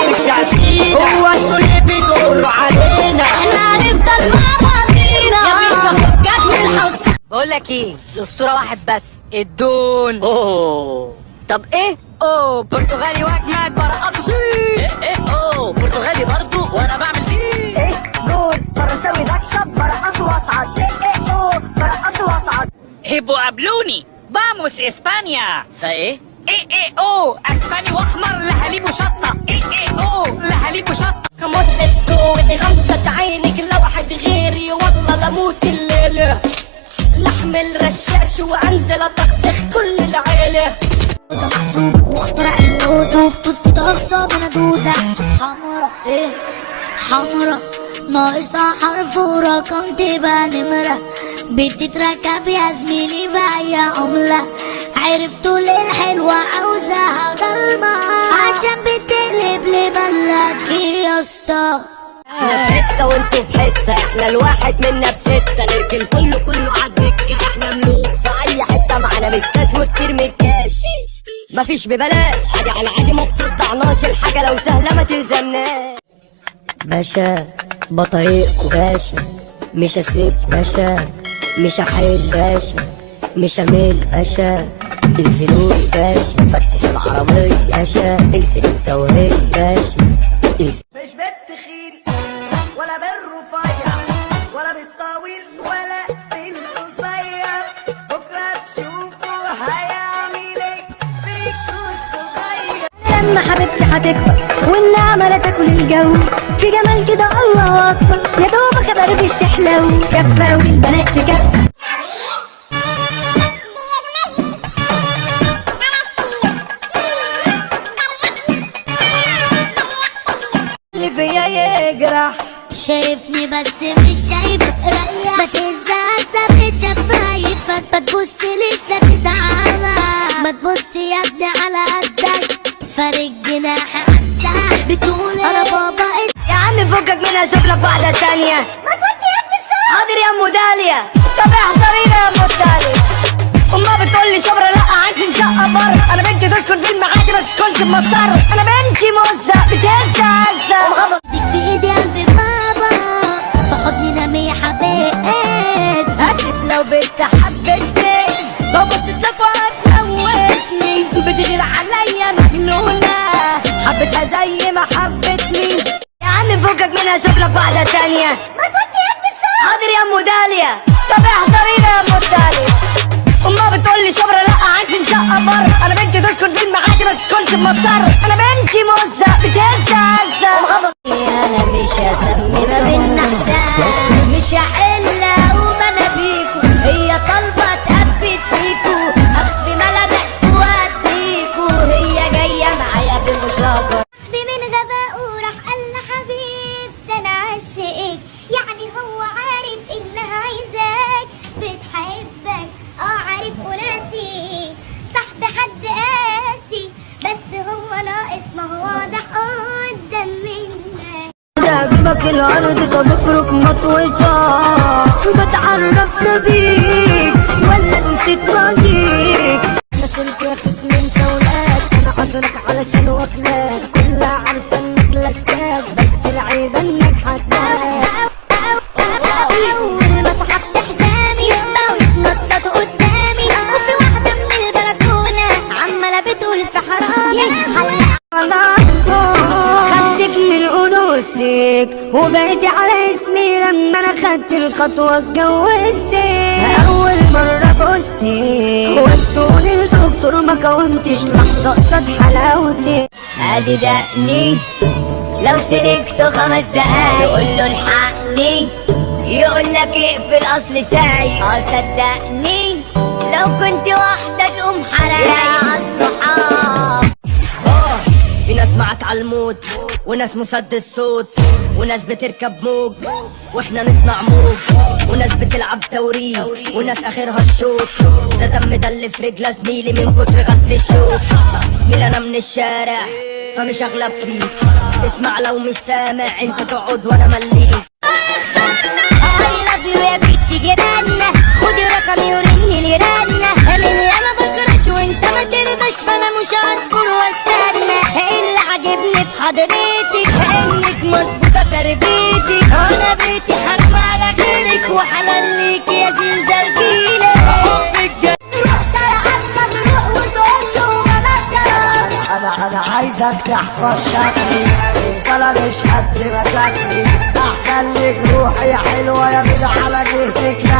مش عارفين هو انتوا ليه بتقولوا علينا؟ احنا هنفضل مع بعضينا يا بينا فكك من الحس. بقول لك ايه، الاسطوره واحد بس، الدون. اوه طب ايه؟ اوه برتغالي واجمد برقص. ايه اوه برتغالي برضو وانا بعمل ايه؟ ايه جول فرنساوي بكسب برقص واصعد. ايه اوه برقص واصعد. هيبو قابلوني فاموس اسبانيا. فايه؟ ايه او اسباني واحمر لهاليب وشطه. ايه او لهاليب وشطه. كمون ليتس جو ودي غمزة عينك لو حد غيري والله لموت الليلة. لحمل رشاش وانزل اطخطخ كل العيلة. محسوب واخترع النود وفضلت اغصب انا دودة حمرا. ايه حمرا ناقصة حرف ورقم تبقى نمرة. بتتركب يا زميلي بأي عملة. عرفتوا ليه الحلوة عاوزاها ضلمة عشان بتقلب لبلك يا اسطى. احنا في حته وانتوا في حته، احنا الواحد منا بستة، نركن كله عالدكة. احنا ملوك في اي حته، معانا بالكاش وكتير من الكاش. مفيش ببلاش، عادي على عادي ما تصدعناش. الحاجه لو سهله ما تلزمناش. باشا بطايقكوا باشا، مش هسيب باشا، مش هحيل باشا، مش هميل باشا. انزلولي باشا، فتش العربية باشا، انزل انت وهي باشا. مش بالتخين ولا بالرفيع ولا بالطويل ولا بالقصير. بكره تشوفوا هيعمل ايه فيكوا الصغير. لما حبيبتي هتكبر والنعمة لا تاكل الجو. في جمال كده الله اكبر يا دوبك ابردش تحلو. كفة والبنات في كفة. اللي فيا يجرح شايفني بس مش شايف ريح. ما تهزها ثابت شفايفك ما تبصليش لا تتعامى. ما تبص يا ابني على قدك فارق جناحي عالساح. بتقول انا بابا يا عم فكك منها اشوف لك واحدة تانية. ما تودي يا ابني الصوت. حاضر يا ام داليا. طب احضرينا يا ام داليا. امها بتقول لي شبرا لا عايزين شقة بره. انا بنتي تسكن في المعادي ما تسكنش في مصر. انا بنتي مزة بتهز هزة. ايدك في ايدي قلبي بابا في حضني نامي يا حبيب. اسف لو بنت حبتني لو بصيت لك وهتموتني. بتغير عليا مجنونة حبيتها زي ما حبتني. يا عم فكك منها اشوف لك واحدة تانية. ما تودي يا ابني الصوت. حاضر يا ام داليا. طب احضرينا يا ام داليا. امها بتقول لي شبرا لا عايزين شقة بره. انا بنتي تسكن في المعادي ما تسكنش في مصر. انا بنتي مزة بتهز هزة. انا مش هسمي ما بينا حساب. مش هحل وما بيكو. هي طالبة تثبت فيكو. اخفي ملامح واديكو. هي جاية معايا بالمشاجرة. من غباء وراح قال لحبيب ده انا عاشقك. يعني هو عارف انها عايزاك بتحبك. عارف وناسي صاحب حد قاسي بس هو ناقص ما هو واضح قدام منك. تعجبك الارض طب افرك مطوتها. بتعرفنا بيك ولا نسيت راضيك. انا كنت يا خصم انت ولاد. انا قصرك علشان واكلاك. كلها عارفه انك لكاك بس العيب انك حكاك. اول ما سحبت حزامي واتنطط قدامي. وفي واحدة من البلكونة عمالة بتقول في حرامي. خدتك من انوثتك وبقيتي على اسمي. لما انا خدت الخطوة اتجوزتك. اول مرة بوستك ودوني الدكتور ما كونتش لحظة قصاد حلاوتك. ادي دقني لو سلكته 5 دقايق. يقول له الحقني يقول لك اقفل اصل سايق. صدقني لو كنت واحدة تقوم حرايق. يا الصحاب في ناس معك عالموت وناس مسدس صوت وناس بتركب موج واحنا نصنع موج وناس بتلعب توريد وناس اخرها الشوك. ده دم ده اللي في رجل زميلي من كتر غز الشوك. زميلي انا من الشارع فمش اغلب فيك. اسمع لو مش سامع انت تقعد وانا مليك. I love you يا بنتي جيراننا. خدي رقمي ورني لي رنة. من ياما بكرش وانت ما ترضاش تجيش فانا مش هصبر واستنى. اللي عاجبني في حضرتك انك مظبوطه تربيتك. انا بيتي حرام على غيرك وحلال ليك يا زلزال جيلك. انا عايزك تحفظ شكلي، انت لا مش قد مشاكلي. احسن لك روحي حلوه يا بنت على جهتك.